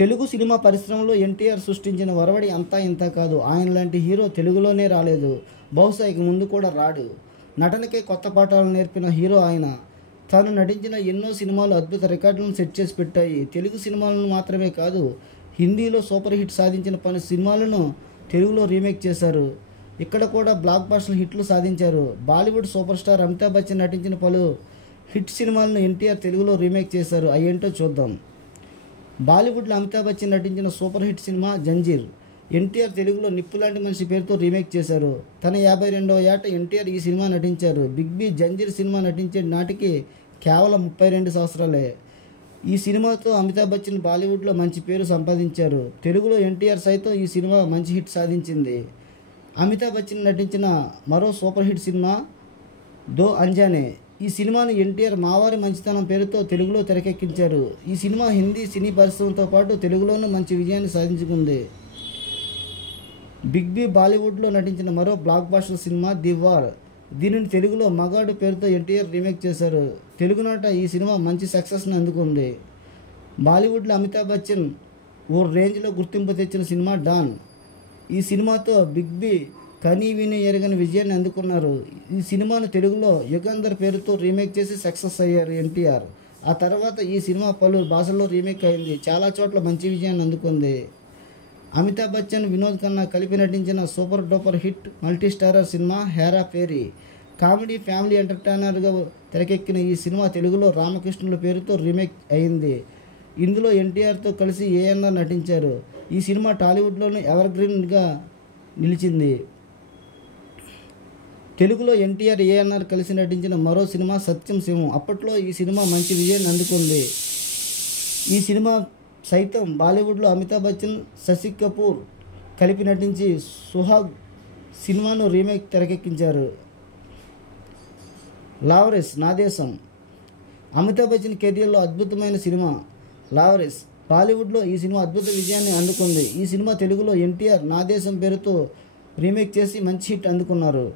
Telugu cinema పరిశ్రమలో ఎన్టీఆర్ సృష్టించిన ఒరవడి అంతా ఇంత కాదు. ఆయన లాంటి హీరో తెలుగులోనే రాలేదు. బహుశా ఇక ముందు కూడా రాడు. నటనకే కొత్త పాఠాలు నేర్పిన హీరో ఆయన. తాను నటించిన ఎన్నో సినిమాలు అద్భుత రికార్డులను సెట్ చేసి పెట్టాయి. తెలుగు సినిమాలను మాత్రమే కాదు, హిందీలో సూపర్ హిట్ సాధించిన పలు సినిమాలను తెలుగులో రీమేక్ చేశారు. ఇక్కడ కూడా బ్లాక్ బస్టర్ హిట్లు సాధించారు. బాలీవుడ్ సూపర్ స్టార్ అమితాబ్ బచ్చన్ నటించిన పలు హిట్ సినిమాలను ఎన్టీఆర్ తెలుగులో రీమేక్ చేశారు. అయ్యేంటో చూద్దాం. బాలీవుడ్లో అమితాబ్ బచ్చన్ నటించిన super hit cinema Zanjeer NTR తెలుగులో నిప్పులాంటి మనిషి పేరుతో రీమేక్ చేశారు. తన 52వ ఏట ఎన్టీఆర్ ఈ సినిమా నటించారు. బిగ్ బి జంజీర్ సినిమా నటించే నాటికి కేవలం 32 సంవత్సరాలే. ఈ సినిమాతో అమితాబ్ బచ్చన్ బాలీవుడ్లో మంచి పేరు సంపాదించారు. తెలుగులో ఎన్టీఆర్ సైతం ఈ సినిమా మంచి హిట్ సాధించింది. అమితాబ్ బచ్చన్ నటించిన మరో సూపర్ హిట్ సినిమా దో అంజానే. ఈ సినిమాను ఎన్టీఆర్ మావారి మంచితనం పేరుతో తెలుగులో తెరకెక్కించారు. ఈ సినిమా హిందీ సినీ పరిశ్రమతో పాటు తెలుగులోనూ మంచి విజయాన్ని సాధించుకుంది. బిగ్ బి బాలీవుడ్లో నటించిన మరో block buster cinema the war. దీనిని తెలుగులో మగాడు పేరుతో ఎన్టీఆర్ రీమేక్ చేశారు. తెలుగునాట ఈ సినిమా మంచి సక్సెస్ని అందుకుంది. బాలీవుడ్లో అమితాబ్ బచ్చన్ ఓ రేంజ్లో గుర్తింపు తెచ్చిన సినిమా డాన్. ఈ సినిమాతో బిగ్ బి కనీ విని ఎరగని విజయాన్ని అందుకున్నారు. ఈ సినిమాను తెలుగులో యుగంధర్ పేరుతో రీమేక్ చేసి సక్సెస్ అయ్యారు ఎన్టీఆర్. ఆ తర్వాత ఈ సినిమా పలు భాషల్లో రీమేక్ అయింది. చాలా చోట్ల మంచి విజయాన్ని అందుకుంది. అమితాబ్ బచ్చన్, వినోద్ ఖన్నా కలిపి నటించిన super duper hit multi starrer సినిమా హేరా ఫేరీ. కామెడీ ఫ్యామిలీ ఎంటర్టైనర్గా తెరకెక్కిన ఈ సినిమా తెలుగులో రామకృష్ణుల పేరుతో రీమేక్ అయింది. ఇందులో ఎన్టీఆర్తో కలిసి ఏఎన్ఆర్ నటించారు. ఈ సినిమా టాలీవుడ్లోనూ ఎవర్ గ్రీన్గా నిలిచింది. తెలుగులో ఎన్టీఆర్ ఏఎన్ఆర్ కలిసి నటించిన మరో సినిమా సత్యం శివం. అప్పట్లో ఈ సినిమా మంచి విజయాన్ని అందుకుంది. ఈ సినిమా సైతం బాలీవుడ్లో అమితాబ్ బచ్చన్, శశి కపూర్ కలిపి నటించి సుహాగ్ సినిమాను రీమేక్ తెరకెక్కించారు. లావరెస్ నా దేశం అమితాబ్ బచ్చన్ కెరీర్లో అద్భుతమైన సినిమా లావరెస్. బాలీవుడ్లో ఈ సినిమా అద్భుత విజయాన్ని అందుకుంది. ఈ సినిమా తెలుగులో ఎన్టీఆర్ నా దేశం పేరుతో రీమేక్ చేసి మంచి హిట్ అందుకున్నారు.